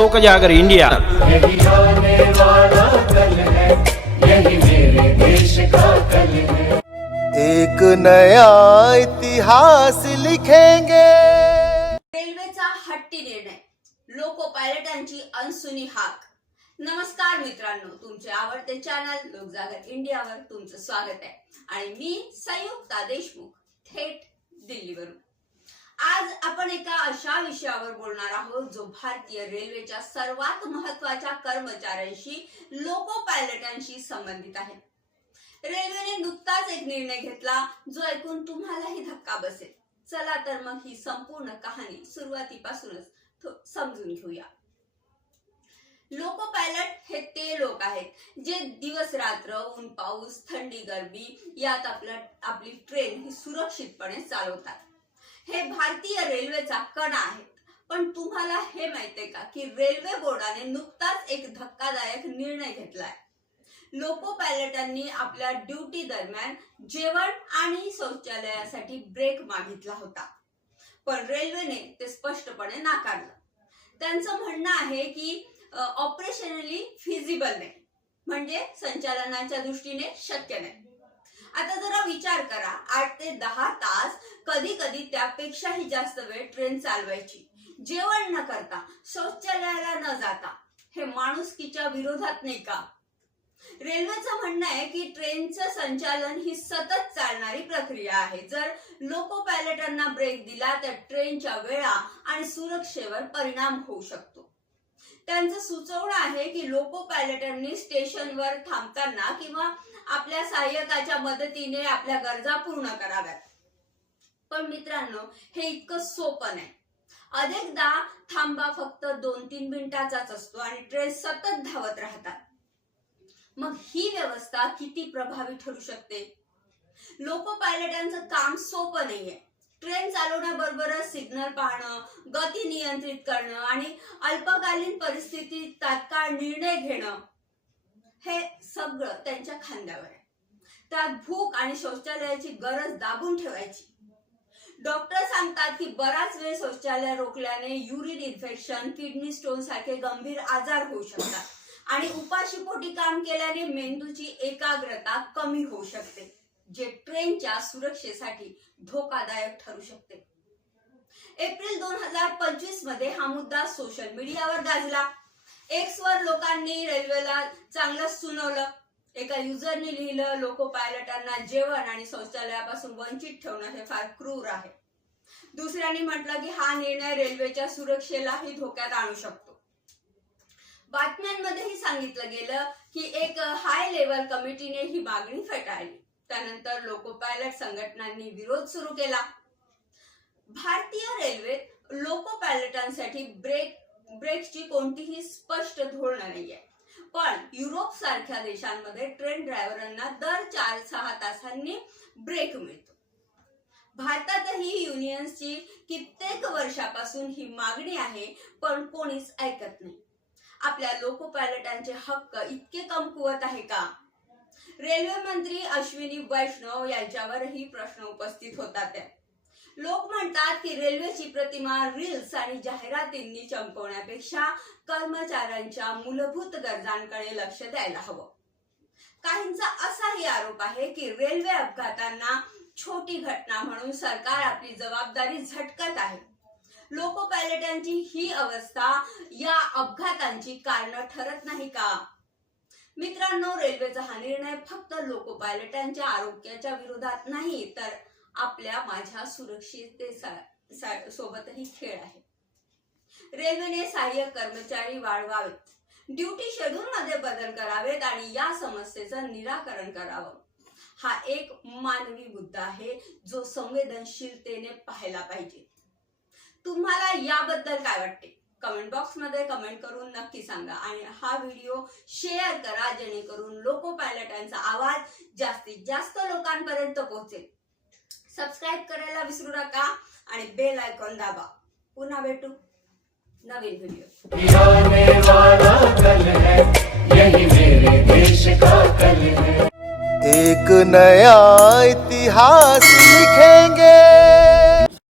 लोक जागर इंडिया। यही आने वाला कल है, यही मेरे देश का कल है। एक नया इतिहास लिखेंगे। रेल्वेचा हट्टी निर्णय, लोको पायलटांची अनसुनी हाक। नमस्कार मित्रांनो, तुमचे आवडते चॅनल लोकजागर इंडियावर तुमचं स्वागत आहे आणि मी संयुक्ता देशमुख थेट दिल्लीवरून। आज आपण एका अशा विषयावर बोलणार आहोत जो भारतीय रेल्वेच्या सर्वात महत्त्वाच्या कर्मचाऱ्यांशी लोको पायलटांशी संबंधित आहे। रेल्वेने नुकताच एक निर्णय घेतला जो ऐकून तुम्हालाही धक्का बसेल। चला तर मग ही संपूर्ण कहाणी सुरुवातीपासूनच समजून घेऊया। लोको पायलट हे ते लोक आहेत जे दिवस रात्र ऊन पाऊस थंडी गरमी यात आपली ट्रेन ही सुरक्षितपणे चालवतात। हे भारतीय रेल्वेचा कणा आहेत। पण तुम्हाला हे माहितीये का की रेल्वे बोर्डाने नुकताच एक धक्कादायक निर्णय घेतलाय। लोको पायलटांनी आपल्या ड्युटी दरम्यान जेवण आणि शौचालयासाठी ब्रेक मागितला होता, पण रेल्वेने ते स्पष्टपणे नाकारलं। त्यांचं म्हणणं आहे की ऑपरेशनली फिजिबल नाही, म्हणजे संचालनाच्या दृष्टीने शक्य नाही। आता जरा विचार करा, 8 ते 10 तास, कधी कधी त्यापेक्षाही जास्त वेळ ट्रेन चालवायची, जेवण न करता, शौचालयाला न जाता। हे माणुसकीच्या विरोधात नाही का? रेल्वेचं म्हणणं आहे की ट्रेनचं संचालन ही सतत चालणारी प्रक्रिया आहे। जर लोको पायलटांना ब्रेक दिला तर ट्रेनच्या वेळा आणि सुरक्षेवर परिणाम होऊ शकतो। त्यांचं सुचवणं आहे की लोको पायलटांनी स्टेशनवर थांबताना किंवा आपल्या सहाय्यकाच्या मदतीने आपल्या गरजा पूर्ण कराव्यात। पण मित्रांनो, हे इतकं सोपं नाही। अनेकदा थांबा फक्त 2-3 मिनिटाचाच असतो आणि ट्रेन सतत धावत राहतात। मग ही व्यवस्था किती प्रभावी ठरू शकते? लोको पायलटांचं काम सोपं नाहीये। ट्रेन चालवण्याबरोबरच सिग्नल पाहणं, गती नियंत्रित करणं आणि अल्पकालीन परिस्थितीत तात्काळ निर्णय घेणं, हे सगळं त्यांच्या खांद्यावर आहे। त्यात भूक आणि शौचालयाची गरज दाबून ठेवायची। डॉक्टर सांगतात की बराच वेळ शौचालय रोखल्याने युरिन इन्फेक्शन, किडनी स्टोन सारखे गंभीर आजार होऊ शकतात आणि उपाशीपोटी काम केल्याने मेंदूची एकाग्रता कमी होऊ शकते, जे ट्रेनच्या सुरक्षेसाठी धोकादायक ठरू शकते। एप्रिल 2025 मध्ये हा मुद्दा सोशल मीडियावर गाजला। एक्स वर लोकांनी रेल्वेला चांगलं सुनावलं। एका युजरने लिहिलं, लोको पायलटांना जेवण आणि शौचालयापासून वंचित ठेवणं हे फार क्रूर आहे। दुसऱ्यांनी म्हटलं की हा निर्णय रेल्वेच्या सुरक्षेलाही धोक्यात आणू शकतो। बातम्यांमध्येही सांगितलं गेलं की एक हाय लेवल कमिटीने ही मागणी फेटाळली। त्यानंतर लोको पायलट संघटनांनी विरोध सुरू केला। भारतीय रेल्वेत लोको पायलटांसाठी ब्रेकची कोणतीही स्पष्ट धोरणं नाहीये, पण युरोप सारख्या देशांमध्ये ट्रेन ड्रायव्हरांना दर 4-6 तासांनी ब्रेक मिळतो। भारतातही युनियन्सची कित्येक वर्षापासून ही मागणी आहे, पण कोणीच ऐकत नाही। आपल्या लोको पायलटांचे हक्क इतके कमकुवत आहे का? रेल्वे मंत्री अश्विनी वैष्णव यांच्यावरही प्रश्न उपस्थित होतात। लोक म्हणतात की रेल्वेची प्रतिमा रील्स आणि जाहिरातींनी चमकवण्यापेक्षा कर्मचाऱ्यांच्या मूलभूत गरजांकडे लक्ष द्यायला हवं। काहींचा असाही आरोप आहे की रेल्वे अपघातांना छोटी घटना म्हणून सरकार आपली जबाबदारी झटकत आहे। लोको पायलटांची ही अवस्था या अपघातांची कारण ठरत नाही का? मित्रांनो, रेल्वेचा हा निर्णय फक्त लोको पायलटांच्या आरोग्याच्या विरोधात नाही, तर आपल्या माझ्या सुरक्षिततेसोबतही खेळ आहे। रेल्वेने सहाय्यक कर्मचारी वाढवावेत, ड्युटी शेड्यूल मध्ये बदल करावेत आणि या समस्येचं निराकरण करावं। हा एक मानवी मुद्दा आहे जो संवेदनशीलतेने पाहायला पाहिजे। तुम्हाला याबद्दल काय वाटते? कमेंट बॉक्स मध्ये कमेंट करून नक्की सांगा आणि हा व्हिडिओ शेअर करा, जेणेकरून लोको पायलटांचा आवाज जास्तीत जास्त लोकांपर्यंत पोहोचेल। सबस्क्राइब करायला विसरू नका आणि बेल आयकॉन दाबा। पुन्हा भेटू नवीन व्हिडिओ। आने वाला कल है, यही मेरे देश का कल है। एक नया इतिहास लिखेंगे।